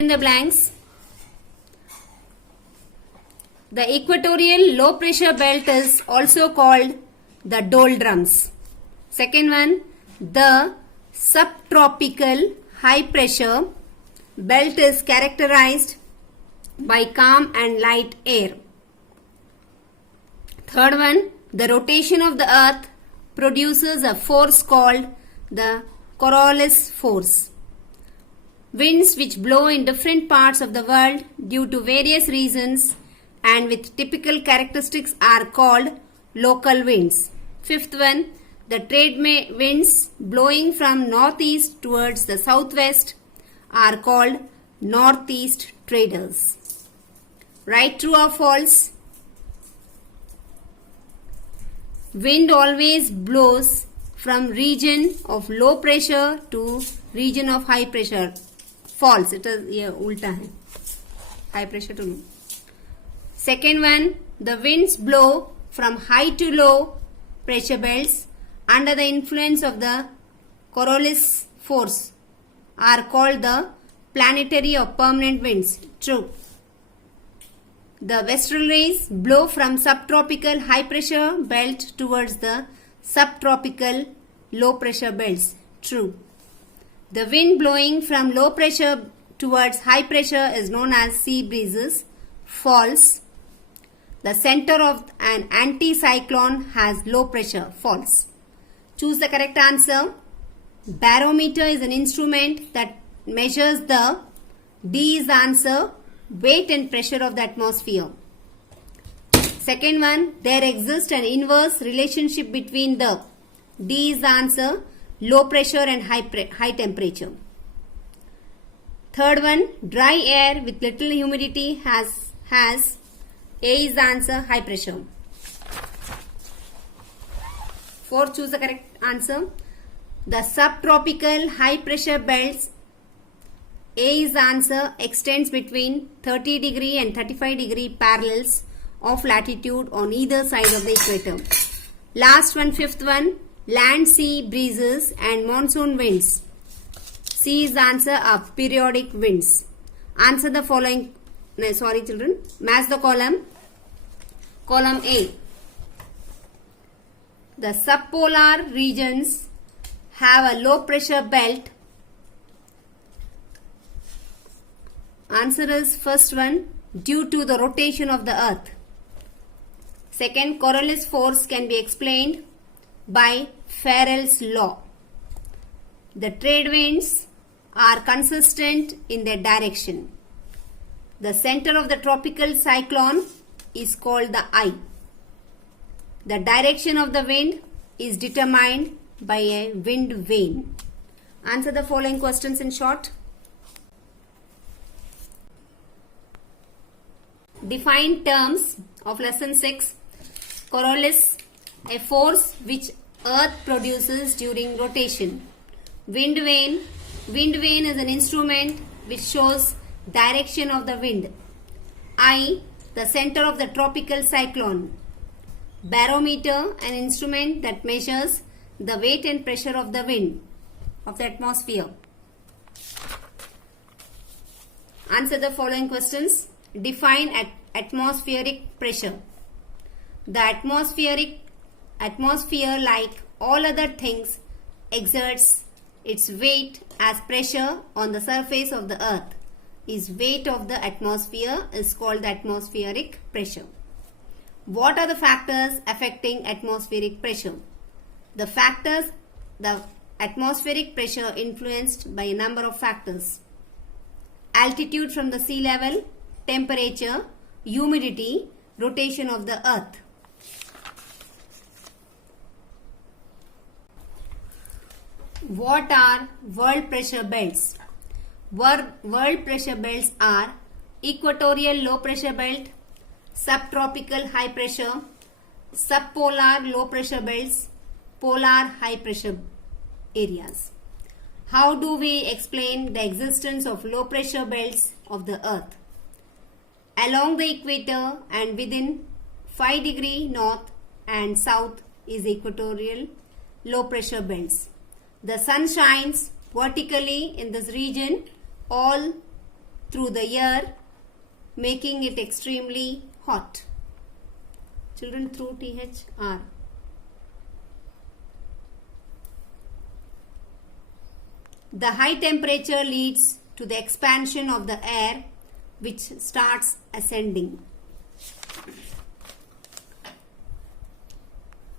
In the blanks. The equatorial low pressure belt is also called the doldrums. Second one, the subtropical high pressure belt is characterized by calm and light air. Third one, the rotation of the earth produces a force called the Coriolis force. Winds which blow in different parts of the world due to various reasons and with typical characteristics are called local winds. Fifth one, the trade winds blowing from northeast towards the southwest are called northeast traders. Right, true or false? Wind always blows from region of low pressure to region of high pressure. False. It is ulta hai. High pressure to low. Second one, the winds blow from high to low pressure belts under the influence of the Coriolis force are called the planetary or permanent winds. True. The westerlies blow from subtropical high pressure belt towards the subtropical low pressure belts. True. The wind blowing from low pressure towards high pressure is known as sea breezes. False. The center of an anticyclone has low pressure. False. Choose the correct answer. Barometer is an instrument that measures the D is the answer, weight and pressure of the atmosphere. Second one, there exists an inverse relationship between the D is the answer, low pressure and high temperature. Third one, dry air with little humidity has A is the answer, high pressure. Fourth, choose the correct answer. The subtropical high pressure belts, A is the answer, extends between 30 degree and 35 degree parallels of latitude on either side of the equator. Last one, fifth one, land sea breezes and monsoon winds. C is the answer, of periodic winds. Answer the following, sorry children, match the column. Column A. The subpolar regions have a low pressure belt. Answer is first one, due to the rotation of the earth. Second, Coriolis force can be explained by Farrell's law. The trade winds are consistent in their direction. The center of the tropical cyclone is called the eye. The direction of the wind is determined by a wind vane. Answer the following questions in short. Define terms of lesson 6. Coriolis, a force which earth produces during rotation. Wind vane. Wind vane is an instrument which shows direction of the wind. Eye, the center of the tropical cyclone. Barometer, an instrument that measures the weight and pressure of the wind of the atmosphere. Answer the following questions. Define atmospheric pressure. The atmosphere, like all other things, exerts its weight as pressure on the surface of the earth. Is weight of the atmosphere is called the atmospheric pressure. What are the factors affecting atmospheric pressure? The atmospheric pressure influenced by a number of factors. Altitude from the sea level, temperature, humidity, rotation of the earth. What are world pressure belts? World pressure belts are equatorial low pressure belt, subtropical high pressure, subpolar low pressure belts, polar high pressure areas. How do we explain the existence of low pressure belts of the earth? Along the equator and within 5 degree north and south is equatorial low pressure belts. The sun shines vertically in this region all through the year, making it extremely hot. Children, through THR. The high temperature leads to the expansion of the air, which starts ascending.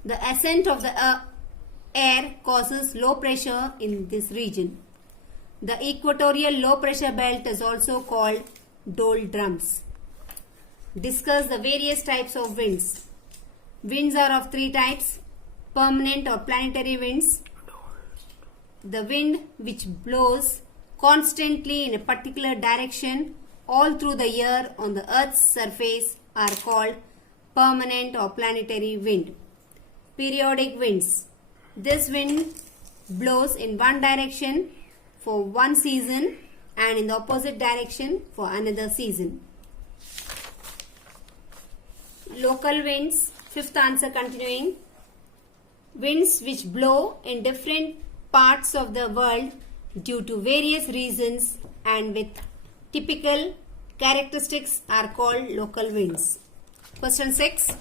The ascent of the air causes low pressure in this region. The equatorial low pressure belt is also called doldrums. Discuss the various types of winds. Winds are of three types: permanent or planetary winds. The wind which blows constantly in a particular direction all through the year on the Earth's surface are called permanent or planetary wind. Periodic winds. This wind blows in one direction for one season and in the opposite direction for another season. Local winds. Fifth answer continuing. Winds which blow in different parts of the world due to various reasons and with typical characteristics are called local winds. Question 6.